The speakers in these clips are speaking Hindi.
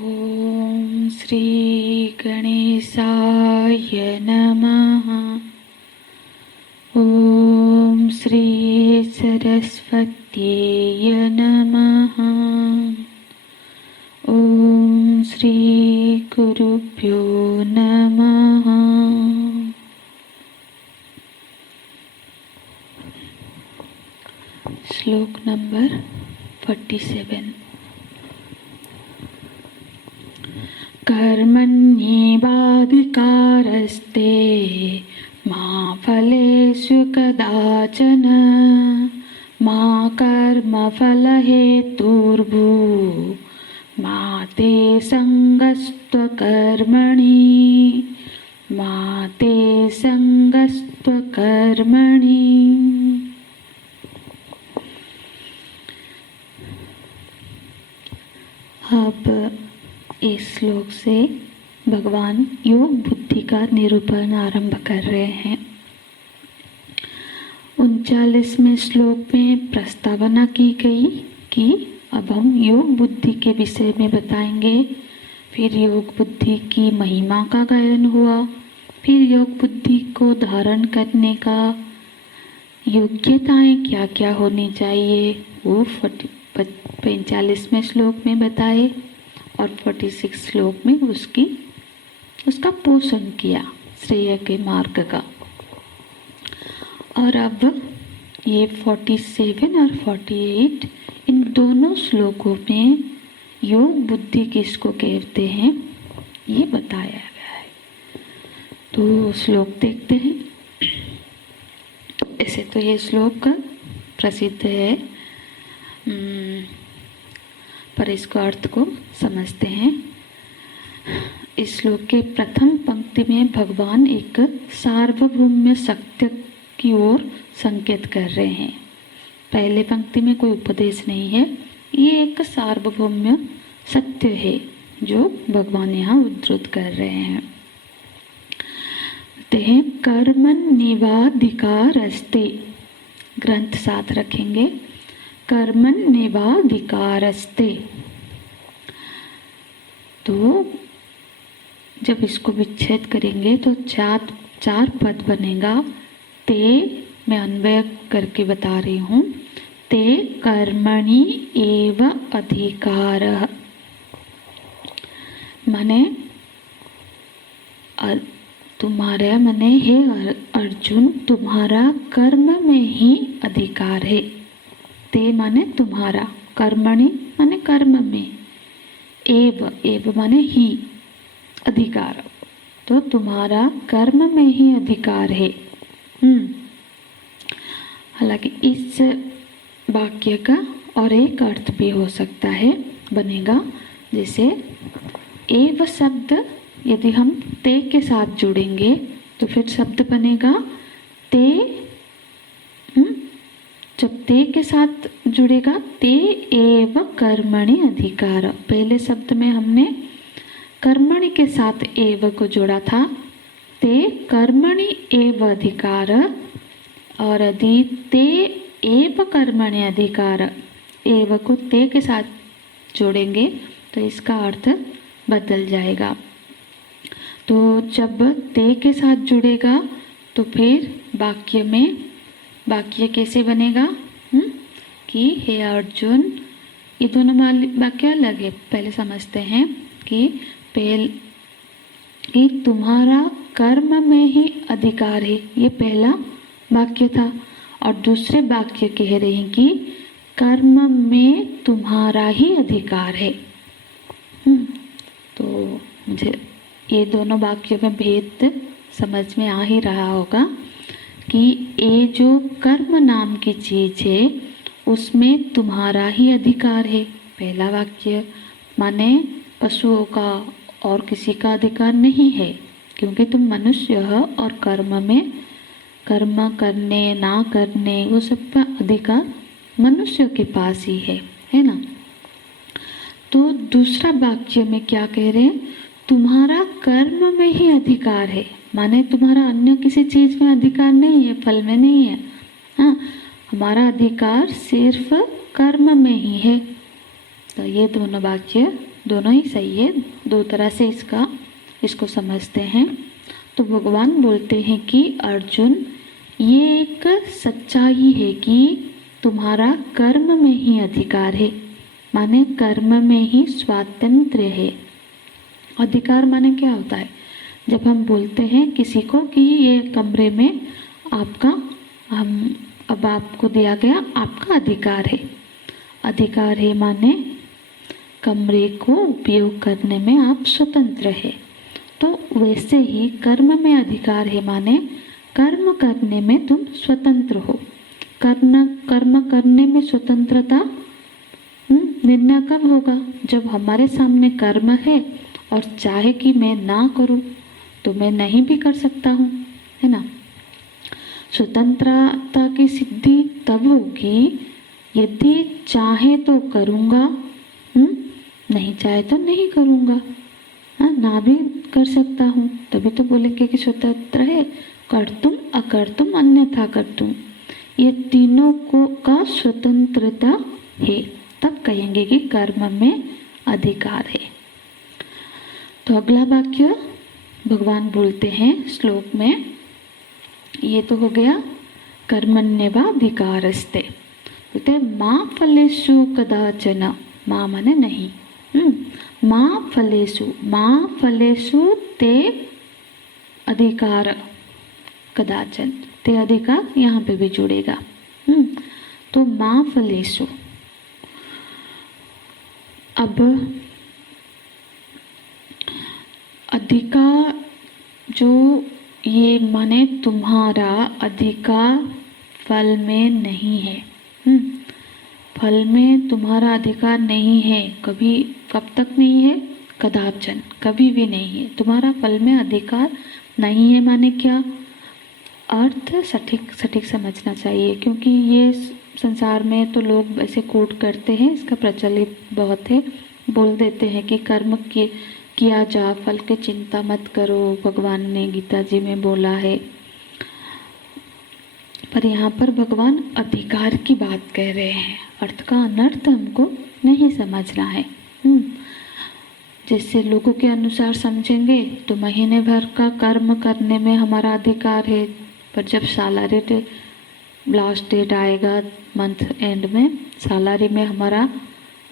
ओम श्री गणेशाय नमः। ओम श्री सरस्वत्यै नमः। ओम श्री गुरुभ्यो नमः। श्लोक नंबर 47। कर्मण्येवाधिकारस्ते मा फलेषु कदाचन मा कर्मफलहेतुर्भू मा ते संगस्त्वकर्मणि मा ते संगस्त्वकर्मणि। अब इस श्लोक से भगवान योग बुद्धि का निरूपण आरंभ कर रहे हैं। 39वें श्लोक में प्रस्तावना की गई कि अब हम योग बुद्धि के विषय में बताएंगे। फिर योग बुद्धि की महिमा का गायन हुआ। फिर योग बुद्धि को धारण करने का योग्यताएं क्या क्या होनी चाहिए वो 45वें श्लोक में बताए और 46 श्लोक में उसका पोषण किया श्रेय के मार्ग का। और अब ये 47 और 48 इन दोनों श्लोकों में योग बुद्धि किसको कहते हैं ये बताया गया है। तो श्लोक देखते हैं। ऐसे तो ये श्लोक प्रसिद्ध है, पर इसको अर्थ को समझते हैं। इस श्लोक के प्रथम पंक्ति में भगवान एक सार्वभौम्य सत्य की ओर संकेत कर रहे हैं। पहले पंक्ति में कोई उपदेश नहीं है, ये एक सार्वभौम्य सत्य है जो भगवान यहाँ उद्धृत कर रहे हैं। कर्मण्येवाधिकारस्ते, ग्रंथ साथ रखेंगे। कर्मण्येवाधिकारस्ते, तो जब इसको विच्छेद करेंगे तो चार पद बनेगा। ते मैं अन्वय करके बता रही हूँ। ते कर्मणि एव अधिकारः, माने तुम्हारा माने हे अर्जुन तुम्हारा कर्म में ही अधिकार है। ते माने तुम्हारा, कर्मणि माने कर्म में, एव माने ही, अधिकार, तो तुम्हारा कर्म में ही अधिकार है। हालांकि इस वाक्य का और एक अर्थ भी हो सकता है, बनेगा जैसे एव शब्द यदि हम ते के साथ जुड़ेंगे तो फिर शब्द बनेगा ते। जब ते के साथ जुड़ेगा ते एव कर्मणि अधिकार। पहले शब्द में हमने कर्मणि के साथ एव को जोड़ा था, ते कर्मणि एव अधिकार, और यदि ते एव कर्मणि अधिकार, एव को ते के साथ जोड़ेंगे तो इसका अर्थ बदल जाएगा। तो जब ते के साथ जुड़ेगा तो फिर वाक्य कैसे बनेगा कि हे अर्जुन, ये दोनों वाक्य अलग है। पहले समझते हैं कि तुम्हारा कर्म में ही अधिकार है, ये पहला वाक्य था। और दूसरे वाक्य कह रहे हैं कि कर्म में तुम्हारा ही अधिकार है। तो मुझे ये दोनों वाक्यों में भेद समझ में आ ही रहा होगा कि ये जो कर्म नाम की चीज है उसमें तुम्हारा ही अधिकार है। पहला वाक्य माने पशुओं का और किसी का अधिकार नहीं है, क्योंकि तुम मनुष्य हो और कर्म करने ना करने वो सब का अधिकार मनुष्य के पास ही है ना। तो दूसरा वाक्य में क्या कह रहे हैं, तुम्हारा कर्म में ही अधिकार है, माने तुम्हारा अन्य किसी चीज में अधिकार नहीं है, फल में नहीं है। हाँ, हमारा अधिकार सिर्फ कर्म में ही है। तो ये दोनों वाक्य दोनों ही सही है, दो तरह से इसको समझते हैं। तो भगवान बोलते हैं कि अर्जुन, ये एक सच्चाई है कि तुम्हारा कर्म में ही अधिकार है, माने कर्म में ही स्वातंत्र्य है। अधिकार माने क्या होता है? जब हम बोलते हैं किसी को कि ये कमरे में अब आपको दिया गया आपका अधिकार है। अधिकार है माने कमरे को उपयोग करने में आप स्वतंत्र है। तो वैसे ही कर्म में अधिकार है माने कर्म करने में तुम स्वतंत्र हो। कर्म करने में स्वतंत्रता निर्णय कब होगा? जब हमारे सामने कर्म है और चाहे कि मैं ना करूं तो मैं नहीं भी कर सकता हूँ, है ना। स्वतंत्रता की सिद्धि तब होगी यदि चाहे तो करूँगा, नहीं चाहे तो नहीं करूँगा। ना भी कर सकता हूँ, तभी तो बोलेंगे कि स्वतंत्र है। कर्तुम अकर्तुम अन्यथा कर्तुम, ये तीनों को का स्वतंत्रता है, तब कहेंगे कि कर्म में अधिकार है। तो अगला वाक्य भगवान बोलते हैं श्लोक में, ये तो हो गया कर्मण्येवाधिकारस्ते। बोलते माँ फलेषु कदाचन, माँ माने नहीं, माँ फलेषु ते अधिकार कदाचन, ते अधिकार यहाँ पे भी जुड़ेगा। तो माँ फलेषु, अब अधिकार जो ये माने तुम्हारा अधिकार फल में नहीं है। फल में तुम्हारा अधिकार नहीं है। कब तक नहीं है? कदाचन, कभी भी नहीं है। तुम्हारा फल में अधिकार नहीं है माने क्या? अर्थ सटीक समझना चाहिए, क्योंकि ये संसार में तो लोग ऐसे कोट करते हैं, इसका प्रचलित बहुत है। बोल देते हैं कि कर्म किया जा, फल की चिंता मत करो, भगवान ने गीता जी में बोला है। पर यहाँ पर भगवान अधिकार की बात कह रहे हैं, अर्थ का अनर्थ हमको नहीं समझना है। जैसे लोगों के अनुसार समझेंगे तो महीने भर का कर्म करने में हमारा अधिकार है, पर जब सैलरी लास्ट डेट आएगा मंथ एंड में, सैलरी में हमारा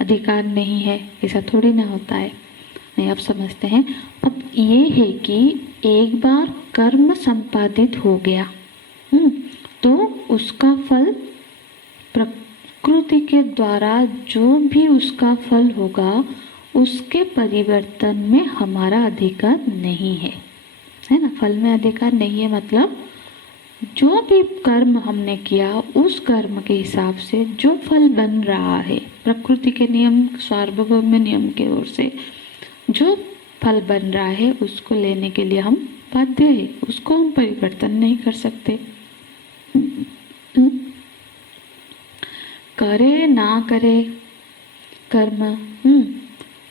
अधिकार नहीं है, ऐसा थोड़ी ना होता है। नहीं, आप समझते हैं। अब ये है कि एक बार कर्म संपादित हो गया तो उसका फल प्रकृति के द्वारा जो भी उसका फल होगा उसके परिवर्तन में हमारा अधिकार नहीं है, है ना। फल में अधिकार नहीं है मतलब जो भी कर्म हमने किया उस कर्म के हिसाब से जो फल बन रहा है, प्रकृति के नियम, सार्वभौम नियम के ओर से जो फल बन रहा है उसको लेने के लिए हम बाध्य है, उसको हम परिवर्तन नहीं कर सकते। करे ना करे कर्म,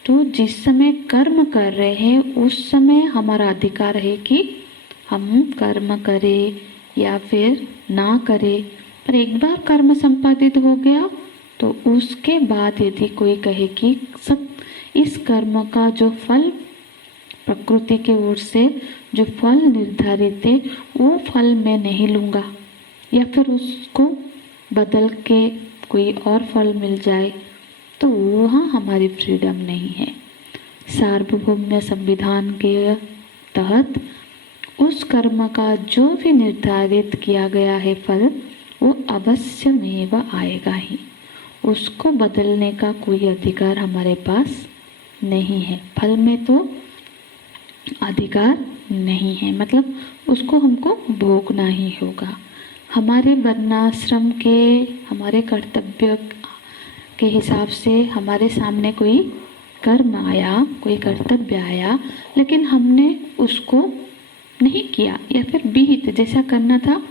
तो जिस समय कर्म कर रहे हैं उस समय हमारा अधिकार है कि हम कर्म करें या फिर ना करें। पर एक बार कर्म संपादित हो गया तो उसके बाद यदि कोई कहे कि सब इस कर्म का जो फल प्रकृति के ओर से जो फल निर्धारित है वो फल मैं नहीं लूँगा, या फिर उसको बदल के कोई और फल मिल जाए, तो वहाँ हमारी फ्रीडम नहीं है। सार्वभौम संविधान के तहत उस कर्म का जो भी निर्धारित किया गया है फल वो अवश्यमेव आएगा ही, उसको बदलने का कोई अधिकार हमारे पास नहीं है। फल में तो अधिकार नहीं है, मतलब उसको हमको भोगना ही होगा। हमारे वर्णाश्रम के हमारे कर्तव्य के हिसाब से हमारे सामने कोई कर्म आया, कोई कर्तव्य आया, लेकिन हमने उसको नहीं किया या फिर विहित जैसा करना था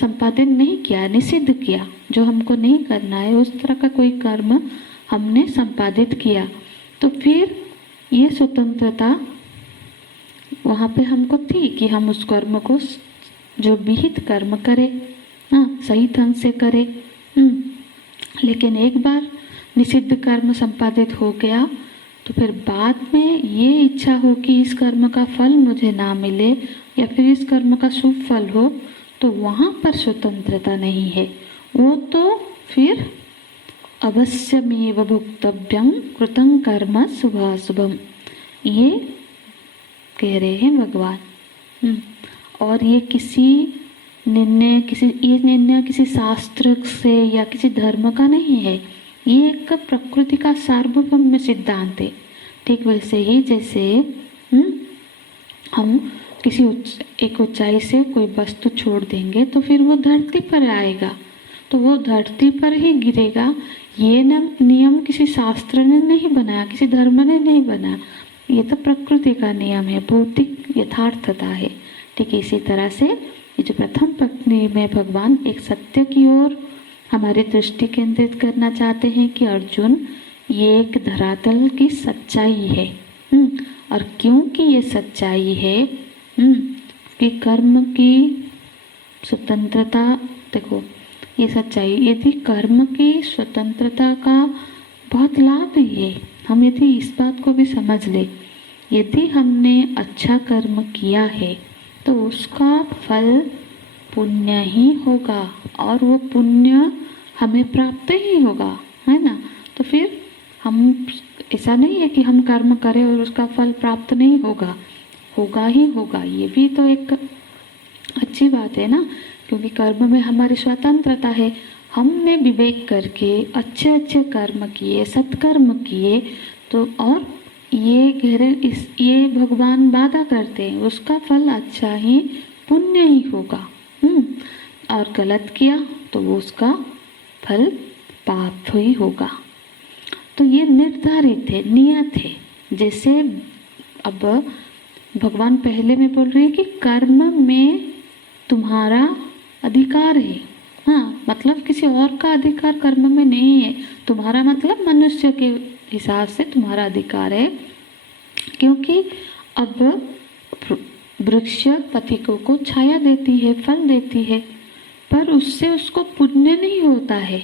संपादन नहीं किया, निषिद्ध किया, जो हमको नहीं करना है उस तरह का कोई कर्म हमने संपादित किया, तो फिर ये स्वतंत्रता वहाँ पे हमको थी कि हम उस कर्म को जो विहित कर्म करें, सही ढंग से करें। लेकिन एक बार निषिद्ध कर्म संपादित हो गया तो फिर बाद में ये इच्छा हो कि इस कर्म का फल मुझे ना मिले या फिर इस कर्म का शुभ फल हो, तो वहाँ पर स्वतंत्रता नहीं है। वो तो फिर अवश्यमेव भुक्तव्यं कृतं कर्म शुभाशुभम, ये कह रहे हैं भगवान। और ये निर्णय किसी शास्त्र से या किसी धर्म का नहीं है, ये एक प्रकृति का सार्वभौम सिद्धांत है। ठीक वैसे ही जैसे हम किसी एक ऊंचाई से कोई वस्तु छोड़ देंगे तो फिर वो धरती पर आएगा, तो वो धरती पर ही गिरेगा। ये नियम किसी शास्त्र ने नहीं बनाया, किसी धर्म ने नहीं बनाया, ये तो प्रकृति का नियम है, भौतिक यथार्थता है। ठीक इसी तरह से ये जो प्रथम पंक्ति में भगवान एक सत्य की ओर हमारी दृष्टि केंद्रित करना चाहते हैं कि अर्जुन, ये एक धरातल की सच्चाई है। और क्योंकि ये सच्चाई है कि कर्म की स्वतंत्रता, देखो ये सच्चाई, यदि कर्म की स्वतंत्रता का बहुत लाभ ही है। हम यदि इस बात को भी समझ ले, यदि हमने अच्छा कर्म किया है तो उसका फल पुण्य ही होगा, और वो पुण्य हमें प्राप्त ही होगा, है ना। तो फिर हम, ऐसा नहीं है कि हम कर्म करें और उसका फल प्राप्त नहीं होगा, होगा ही होगा। ये भी तो एक अच्छी बात है ना, क्योंकि कर्म में हमारी स्वतंत्रता है। हमने विवेक करके अच्छे अच्छे कर्म किए, सत्कर्म किए, तो और ये भगवान वादा करते हैं उसका फल अच्छा ही पुण्य ही होगा। और गलत किया तो वो उसका फल पाप ही होगा। तो ये निर्धारित है, नियत है। जैसे अब भगवान पहले में बोल रहे हैं कि कर्म में तुम्हारा अधिकार है। हाँ, मतलब किसी और का अधिकार कर्म में नहीं है। तुम्हारा मतलब मनुष्य के हिसाब से तुम्हारा अधिकार है, क्योंकि अब वृक्ष पथिकों को छाया देती है, फल देती है, पर उससे उसको पुण्य नहीं होता है,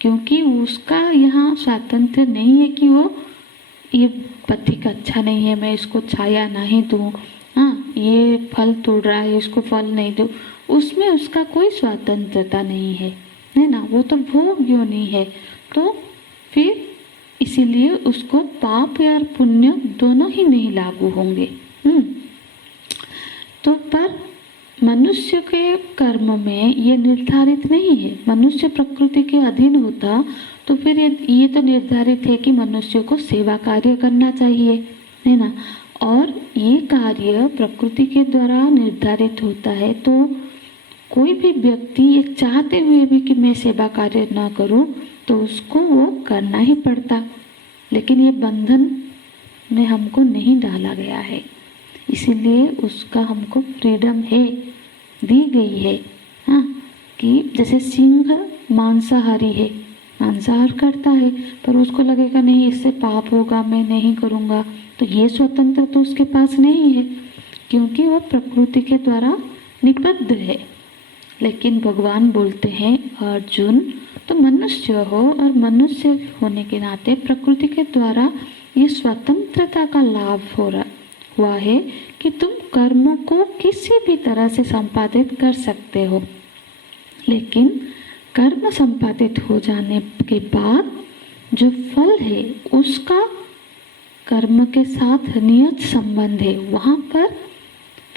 क्योंकि उसका यहाँ स्वातंत्र नहीं है कि वो ये पथिक अच्छा नहीं है, मैं इसको छाया नहीं दूँ, हाँ ये फल तोड़ रहा है, इसको फल नहीं दूँ, उसमें उसका कोई स्वतंत्रता नहीं है, है ना। वो तो भोग योनि है। तो फिर इसीलिए उसको पाप या पुण्य दोनों ही नहीं लागू होंगे। तो पर मनुष्य के कर्म में ये निर्धारित नहीं है। मनुष्य प्रकृति के अधीन होता तो फिर ये तो निर्धारित है कि मनुष्य को सेवा कार्य करना चाहिए, है ना। और ये कार्य प्रकृति के द्वारा निर्धारित होता है, तो कोई भी व्यक्ति ये चाहते हुए भी कि मैं सेवा कार्य ना करूं, तो उसको वो करना ही पड़ता। लेकिन ये बंधन में हमको नहीं डाला गया है, इसीलिए उसका हमको फ्रीडम है, दी गई है। हाँ, कि जैसे सिंह मांसाहारी है, मांसाहार करता है, पर उसको लगेगा नहीं इससे पाप होगा, मैं नहीं करूँगा, तो ये स्वतंत्र तो उसके पास नहीं है, क्योंकि वो प्रकृति के द्वारा निबद्ध है। लेकिन भगवान बोलते हैं अर्जुन, तो मनुष्य हो और मनुष्य होने के नाते प्रकृति के द्वारा ये स्वतंत्रता का लाभ हुआ है कि तुम कर्म को किसी भी तरह से संपादित कर सकते हो। लेकिन कर्म संपादित हो जाने के बाद जो फल है उसका कर्म के साथ नियत संबंध है, वहाँ पर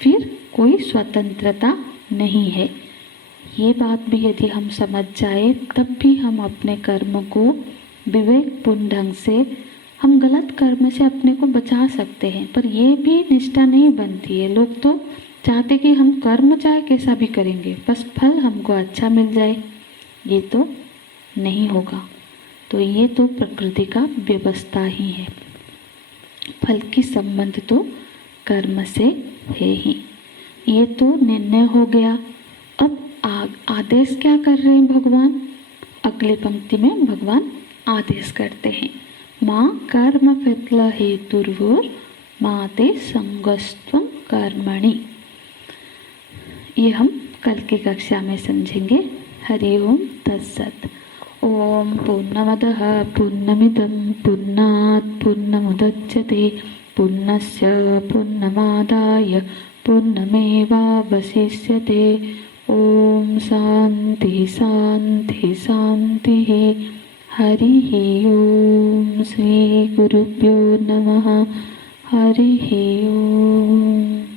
फिर कोई स्वतंत्रता नहीं है। ये बात भी यदि हम समझ जाए, तब भी हम अपने कर्म को विवेकपूर्ण ढंग से, हम गलत कर्म से अपने को बचा सकते हैं। पर ये भी निष्ठा नहीं बनती है। लोग तो चाहते कि हम कर्म चाहे कैसा भी करेंगे, बस फल हमको अच्छा मिल जाए। ये तो नहीं होगा। तो ये तो प्रकृति का व्यवस्था ही है। फल की संबंध तो कर्म से है ही। ये तो निर्णय हो गया। अब आदेश क्या कर रहे हैं भगवान? अगले पंक्ति में भगवान आदेश करते हैं, माँ कर्म फल हेतुर्वोर माते संगस्त्वं कर्मणि। ये हम कल की कक्षा में समझेंगे। हरि ओम तत्सत। ओम पूर्णमदः पूर्णमिदं पूर्णात् पूर्णमुदच्यते पूर्णस्य पूर्णमादाय पूर्णमेवावशिष्यते। ओम शांति शांति शांति। हरिः ओम। श्री गुरुभ्यो नमः। हरिः ओम।